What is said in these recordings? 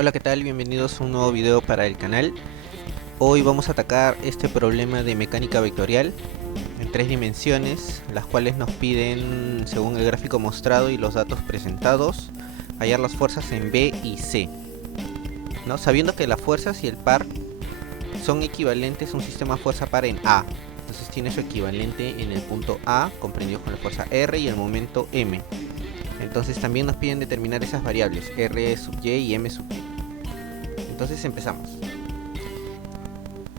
Hola, ¿qué tal? Bienvenidos a un nuevo video para el canal. Hoy vamos a atacar este problema de mecánica vectorial en tres dimensiones, las cuales nos piden, según el gráfico mostrado y los datos presentados, hallar las fuerzas en B y C, ¿no? Sabiendo que las fuerzas y el par son equivalentes a un sistema fuerza par en A. Entonces tiene su equivalente en el punto A, comprendido con la fuerza R y el momento M. Entonces también nos piden determinar esas variables, R sub y y M sub y. Entonces empezamos.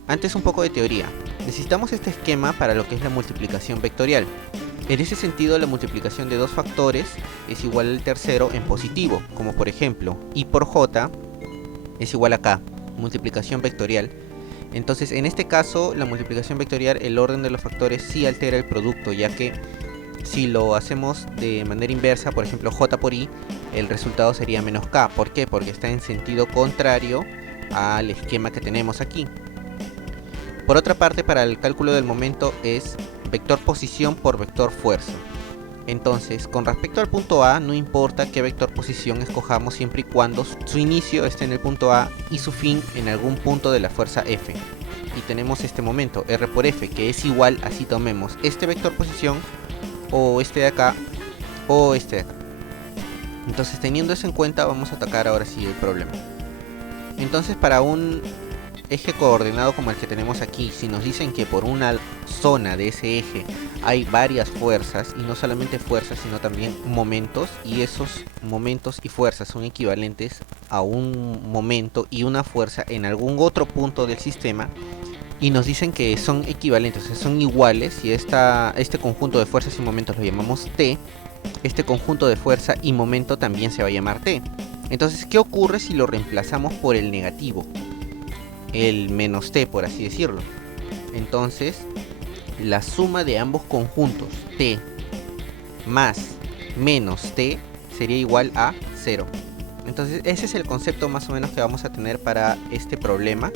Antes un poco de teoría. Necesitamos este esquema para lo que es la multiplicación vectorial. En ese sentido, la multiplicación de dos factores es igual al tercero en positivo, como por ejemplo, I por J es igual a K, multiplicación vectorial. Entonces en este caso, la multiplicación vectorial, el orden de los factores sí altera el producto, ya que si lo hacemos de manera inversa, por ejemplo J por I, el resultado sería menos K. ¿Por qué? Porque está en sentido contrario al esquema que tenemos aquí. Por otra parte, para el cálculo del momento es vector posición por vector fuerza. Entonces, con respecto al punto A, no importa qué vector posición escojamos siempre y cuando su inicio esté en el punto A y su fin en algún punto de la fuerza F. Y tenemos este momento, R por F, que es igual, así tomemos este vector posición, o este de acá, o este de acá. Entonces, teniendo eso en cuenta, vamos a atacar ahora sí el problema. Entonces, para un eje coordenado como el que tenemos aquí, si nos dicen que por una zona de ese eje hay varias fuerzas, y no solamente fuerzas sino también momentos, y esos momentos y fuerzas son equivalentes a un momento y una fuerza en algún otro punto del sistema, y nos dicen que son equivalentes, o sea, son iguales, y este conjunto de fuerzas y momentos lo llamamos T, este conjunto de fuerza y momento también se va a llamar T. Entonces, ¿qué ocurre si lo reemplazamos por el negativo? El menos T, por así decirlo. Entonces, la suma de ambos conjuntos, T más menos T, sería igual a 0. Entonces, ese es el concepto más o menos que vamos a tener para este problema,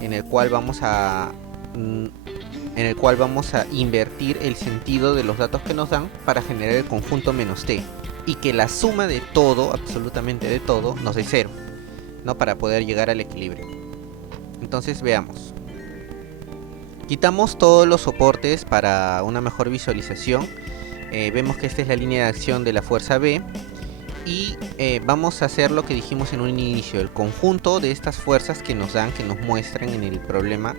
en el cual vamos a invertir el sentido de los datos que nos dan para generar el conjunto menos T, y que la suma de todo, absolutamente de todo, nos dé 0, ¿no? Para poder llegar al equilibrio. Entonces veamos. Quitamos todos los soportes para una mejor visualización. Vemos que esta es la línea de acción de la fuerza B. Y vamos a hacer lo que dijimos en un inicio. El conjunto de estas fuerzas que nos dan, que nos muestran en el problema,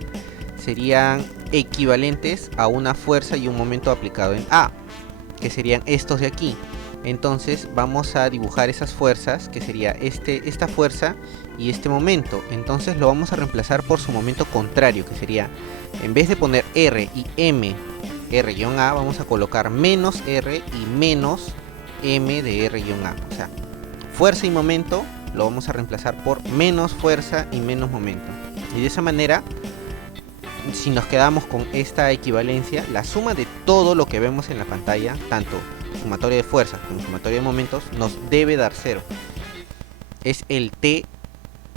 serían equivalentes a una fuerza y un momento aplicado en A, que serían estos de aquí. Entonces vamos a dibujar esas fuerzas, que sería esta fuerza y este momento. Entonces lo vamos a reemplazar por su momento contrario, que sería, en vez de poner R y M, R-A, vamos a colocar menos R y menos M de R-A. O sea, fuerza y momento lo vamos a reemplazar por menos fuerza y menos momento. Y de esa manera, si nos quedamos con esta equivalencia, la suma de todo lo que vemos en la pantalla, tanto sumatoria de fuerzas como sumatoria de momentos, nos debe dar 0. Es el T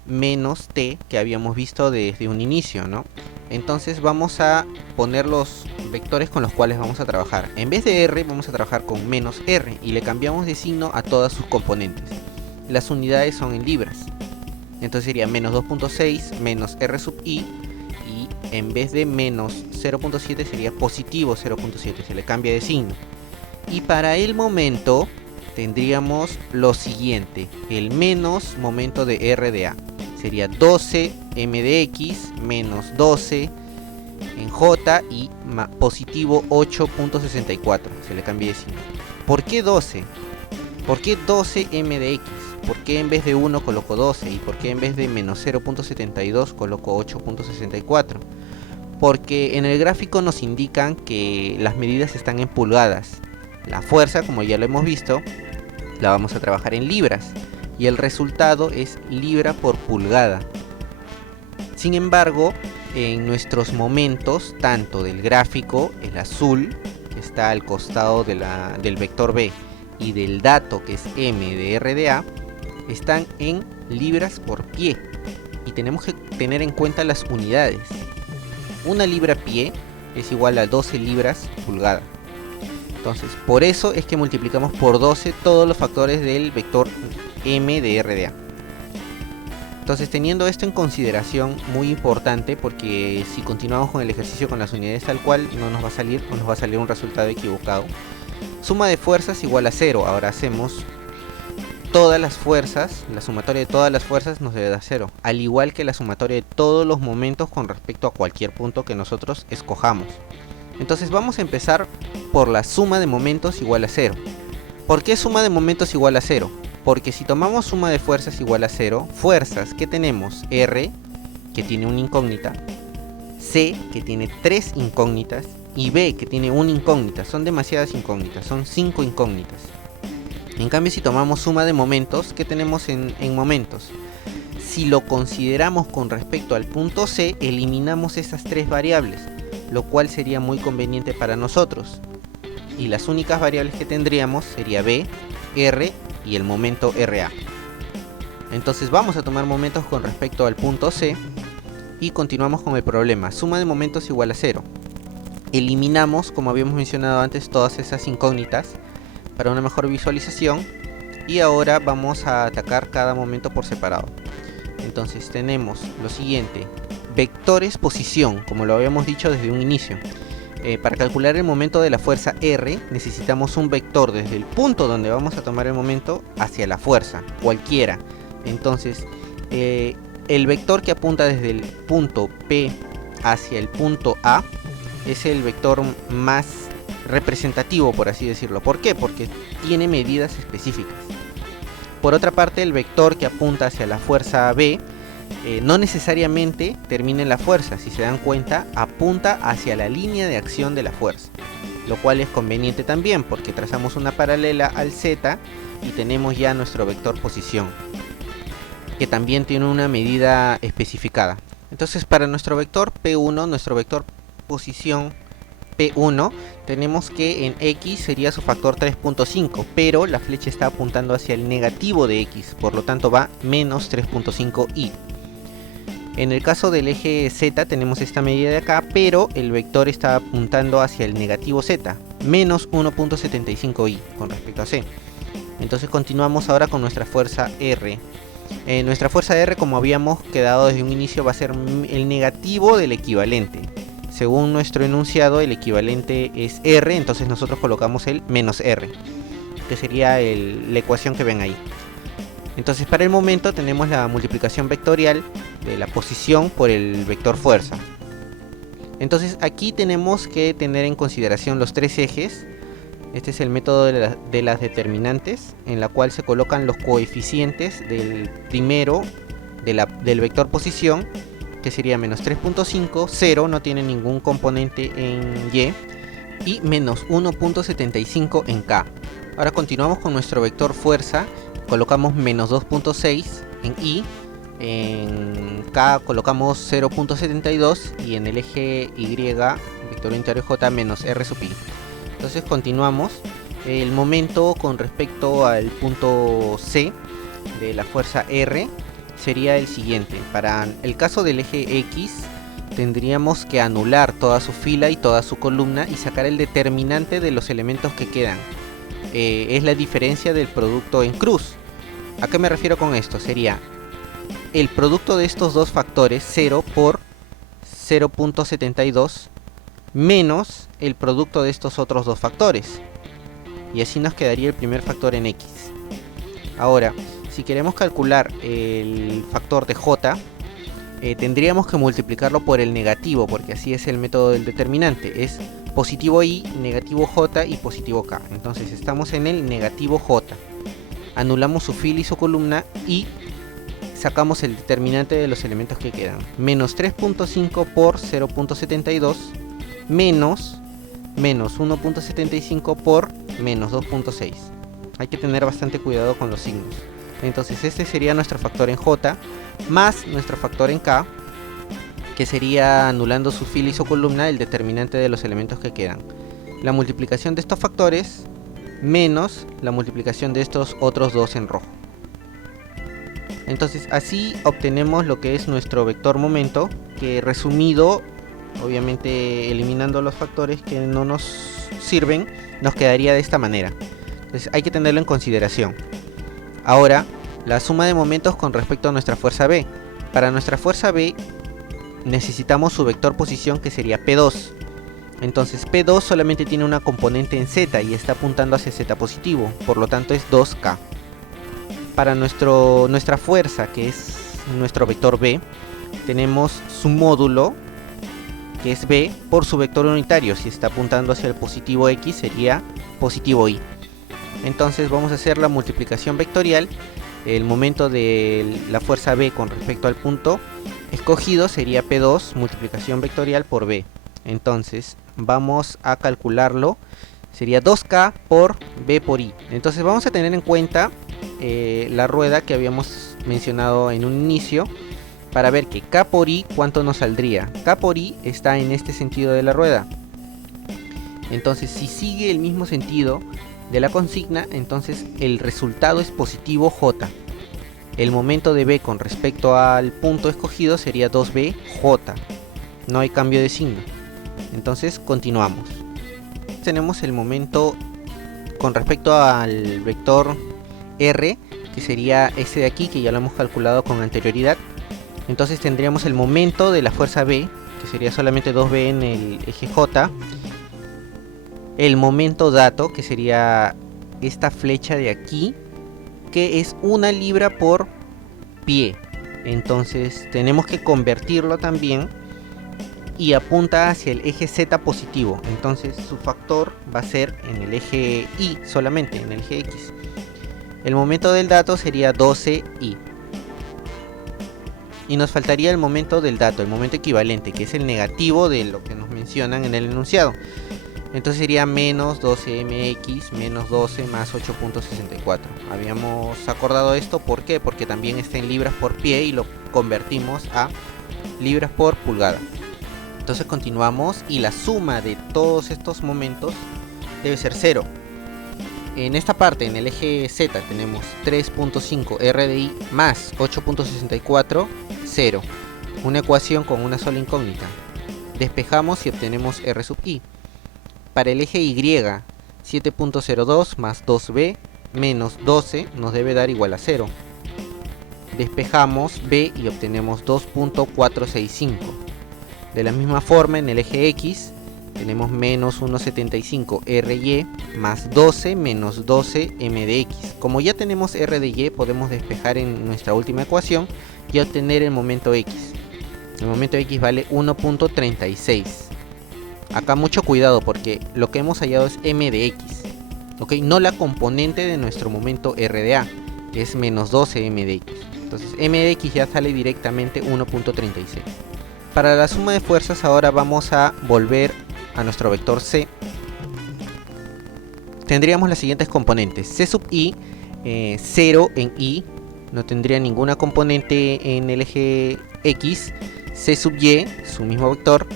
menos T que habíamos visto desde un inicio, ¿no? Entonces vamos a poner los vectores con los cuales vamos a trabajar. En vez de R vamos a trabajar con menos R y le cambiamos de signo a todas sus componentes. Las unidades son en libras. Entonces sería menos 2.6 menos R sub I, y en vez de menos 0.7 sería positivo 0.7, se le cambia de signo. Y para el momento tendríamos lo siguiente: el menos momento de R de A sería 12 M de X menos 12 en J y positivo 8.64, se le cambia de signo. ¿Por qué 12? ¿Por qué 12 M de X? ¿Por qué en vez de 1 coloco 12? ¿Y por qué en vez de menos 0.72 coloco 8.64? Porque en el gráfico nos indican que las medidas están en pulgadas. La fuerza, como ya lo hemos visto, la vamos a trabajar en libras, y el resultado es libra por pulgada. Sin embargo, en nuestros momentos, tanto del gráfico, el azul, que está al costado del vector B, y del dato, que es M de R de A, están en libras por pie, y tenemos que tener en cuenta las unidades. Una libra pie es igual a 12 libras pulgada. Entonces, por eso es que multiplicamos por 12 todos los factores del vector M de R de A. Entonces, teniendo esto en consideración, muy importante, porque si continuamos con el ejercicio con las unidades tal cual, no nos va a salir o nos va a salir un resultado equivocado. Suma de fuerzas igual a 0. Ahora hacemos todas las fuerzas, la sumatoria de todas las fuerzas nos debe dar 0, al igual que la sumatoria de todos los momentos con respecto a cualquier punto que nosotros escojamos. Entonces vamos a empezar por la suma de momentos igual a 0. ¿Por qué suma de momentos igual a 0? Porque si tomamos suma de fuerzas igual a 0, fuerzas que tenemos R, que tiene una incógnita, C, que tiene 3 incógnitas, y B, que tiene una incógnita. Son demasiadas incógnitas, son 5 incógnitas. En cambio, si tomamos suma de momentos, ¿qué tenemos en momentos? Si lo consideramos con respecto al punto C, eliminamos esas 3 variables, lo cual sería muy conveniente para nosotros. Y las únicas variables que tendríamos sería B, R y el momento RA. Entonces vamos a tomar momentos con respecto al punto C y continuamos con el problema. Suma de momentos igual a 0. Eliminamos, como habíamos mencionado antes, todas esas incógnitas para una mejor visualización, y ahora vamos a atacar cada momento por separado. Entonces tenemos lo siguiente: vectores posición, como lo habíamos dicho desde un inicio. Para calcular el momento de la fuerza R necesitamos un vector desde el punto donde vamos a tomar el momento hacia la fuerza, cualquiera. Entonces el vector que apunta desde el punto P hacia el punto A es el vector más representativo, por así decirlo. ¿Por qué? Porque tiene medidas específicas. Por otra parte, el vector que apunta hacia la fuerza B no necesariamente termina en la fuerza. Si se dan cuenta, apunta hacia la línea de acción de la fuerza, lo cual es conveniente también porque trazamos una paralela al Z y tenemos ya nuestro vector posición, que también tiene una medida especificada. Entonces, para nuestro vector P1, nuestro vector posición P1, tenemos que en X sería su factor 3.5, pero la flecha está apuntando hacia el negativo de X, por lo tanto va menos 3.5y. En el caso del eje Z tenemos esta medida de acá, pero el vector está apuntando hacia el negativo Z, menos 1.75y con respecto a C. Entonces continuamos ahora con nuestra fuerza R. Nuestra fuerza R, como habíamos quedado desde un inicio, va a ser el negativo del equivalente. Según nuestro enunciado, el equivalente es R, entonces nosotros colocamos el menos R, que sería la ecuación que ven ahí. Entonces, para el momento tenemos la multiplicación vectorial de la posición por el vector fuerza. Entonces aquí tenemos que tener en consideración los 3 ejes. Este es el método de las determinantes, en la cual se colocan los coeficientes del primero del vector posición, que sería menos 3.5, 0, no tiene ningún componente en y menos 1.75 en K. Ahora continuamos con nuestro vector fuerza, colocamos menos 2.6 en Y, en K colocamos 0.72 y en el eje Y, vector unitario J, menos R sub I. Entonces continuamos. El momento con respecto al punto C de la fuerza R sería el siguiente. Para el caso del eje X tendríamos que anular toda su fila y toda su columna y sacar el determinante de los elementos que quedan. Es la diferencia del producto en cruz. ¿A qué me refiero con esto? Sería el producto de estos dos factores, 0 por 0.72 menos el producto de estos otros dos factores, y así nos quedaría el primer factor en X. Ahora, si queremos calcular el factor de J, tendríamos que multiplicarlo por el negativo, porque así es el método del determinante, es positivo Y, negativo J y positivo K. Entonces estamos en el negativo J, anulamos su fila y su columna y sacamos el determinante de los elementos que quedan, menos 3.5 por 0.72 menos 1.75 por menos 2.6. Hay que tener bastante cuidado con los signos. Entonces este sería nuestro factor en J más nuestro factor en K, que sería, anulando su fila y su columna, el determinante de los elementos que quedan. La multiplicación de estos factores menos la multiplicación de estos otros dos en rojo. Entonces así obtenemos lo que es nuestro vector momento, que resumido, obviamente eliminando los factores que no nos sirven, nos quedaría de esta manera. Entonces hay que tenerlo en consideración. Ahora la suma de momentos con respecto a nuestra fuerza B. Para nuestra fuerza B necesitamos su vector posición, que sería P2. Entonces P2 solamente tiene una componente en Z y está apuntando hacia Z positivo, por lo tanto es 2K. Para nuestra fuerza, que es nuestro vector B, tenemos su módulo, que es B, por su vector unitario. Si está apuntando hacia el positivo X, sería positivo Y. Entonces vamos a hacer la multiplicación vectorial. El momento de la fuerza B con respecto al punto escogido sería P2 multiplicación vectorial por B. Entonces vamos a calcularlo, sería 2K por B por I. Entonces vamos a tener en cuenta la rueda que habíamos mencionado en un inicio, para ver que K por I cuánto nos saldría. K por I está en este sentido de la rueda. Entonces si sigue el mismo sentido de la consigna, entonces el resultado es positivo J. El momento de B con respecto al punto escogido sería 2BJ. No hay cambio de signo. Entonces continuamos. Tenemos el momento con respecto al vector R, que sería este de aquí, que ya lo hemos calculado con anterioridad. Entonces tendríamos el momento de la fuerza B, que sería solamente 2B en el eje J. El momento dato, que sería esta flecha de aquí, que es 1 libra por pie. Entonces tenemos que convertirlo también y apunta hacia el eje Z positivo. Entonces su factor va a ser en el eje Y solamente, en el eje X. El momento del dato sería 12Y. Y nos faltaría el momento del dato, el momento equivalente, que es el negativo de lo que nos mencionan en el enunciado. Entonces sería menos 12mx menos 12 más 8.64. Habíamos acordado esto, ¿por qué? Porque también está en libras por pie y lo convertimos a libras por pulgada. Entonces continuamos y la suma de todos estos momentos debe ser 0. En esta parte, en el eje Z, tenemos 3.5 RDI más 8.64, 0. Una ecuación con una sola incógnita. Despejamos y obtenemos R sub I. Para el eje Y, 7.02 más 2B menos 12 nos debe dar igual a 0. Despejamos B y obtenemos 2.465. De la misma forma, en el eje X tenemos menos 1.75 RY más 12 menos 12 M de X. Como ya tenemos R de Y, podemos despejar en nuestra última ecuación y obtener el momento X. El momento X vale 1.36. Acá mucho cuidado, porque lo que hemos hallado es M de X, ¿ok? No la componente de nuestro momento R de A, que es menos 12 M de X. Entonces M de X ya sale directamente 1.36. Para la suma de fuerzas ahora vamos a volver a nuestro vector C. Tendríamos las siguientes componentes: C sub I, 0 en I, no tendría ninguna componente en el eje X. C sub Y, su mismo vector,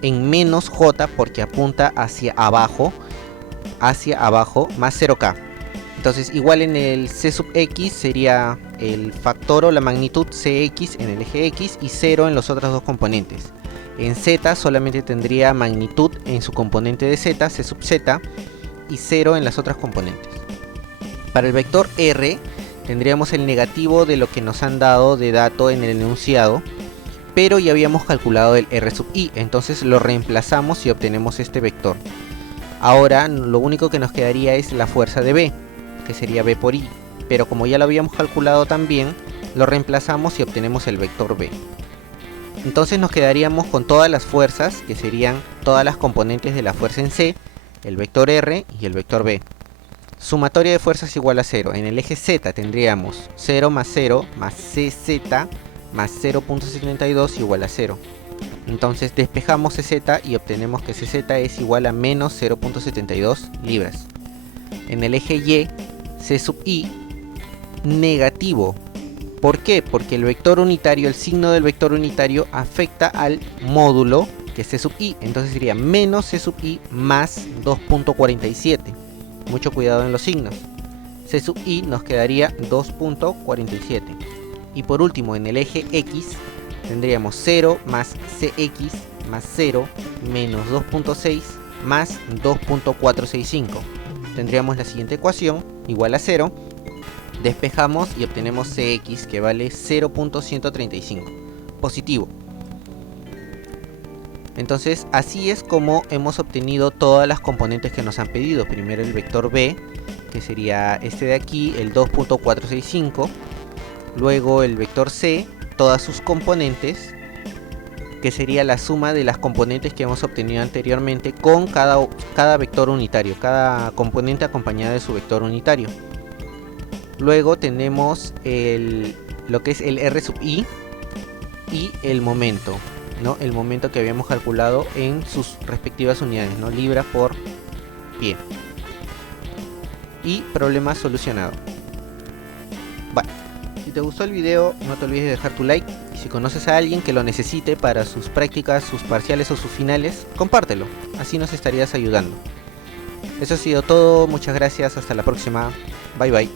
en menos J porque apunta hacia abajo, más 0K. Entonces igual en el C sub X sería el factor o la magnitud Cx en el eje X y 0 en los otros dos componentes. En Z solamente tendría magnitud en su componente de Z, C sub Z, y 0 en las otras componentes. Para el vector R tendríamos el negativo de lo que nos han dado de dato en el enunciado, pero ya habíamos calculado el R sub I, entonces lo reemplazamos y obtenemos este vector. Ahora lo único que nos quedaría es la fuerza de B, que sería B por I, pero como ya lo habíamos calculado también, lo reemplazamos y obtenemos el vector B. Entonces nos quedaríamos con todas las fuerzas, que serían todas las componentes de la fuerza en C, el vector R y el vector B. Sumatoria de fuerzas igual a 0. En el eje Z tendríamos 0 más CZ más 0.72 igual a 0. Entonces despejamos CZ y obtenemos que CZ es igual a menos 0.72 libras. En el eje Y, C sub I negativo. ¿Por qué? Porque el vector unitario, el signo del vector unitario afecta al módulo, que es C sub I. Entonces sería menos C sub I más 2.47. Mucho cuidado en los signos. C sub I nos quedaría 2.47. Y por último, en el eje X tendríamos 0 más CX más 0 menos 2.6 más 2.465. Tendríamos la siguiente ecuación igual a 0. Despejamos y obtenemos Cx, que vale 0.135. Positivo. Entonces así es como hemos obtenido todas las componentes que nos han pedido. Primero el vector B, que sería este de aquí, el 2.465. Luego el vector C, todas sus componentes, que sería la suma de las componentes que hemos obtenido anteriormente con cada vector unitario, cada componente acompañada de su vector unitario. Luego tenemos lo que es el R sub i y el momento, ¿no? El momento que habíamos calculado en sus respectivas unidades, ¿no? Libras por pie. Y problema solucionado. Bueno, si te gustó el video, no te olvides de dejar tu like. Y si conoces a alguien que lo necesite para sus prácticas, sus parciales o sus finales, compártelo. Así nos estarías ayudando. Eso ha sido todo, muchas gracias, hasta la próxima. Bye bye.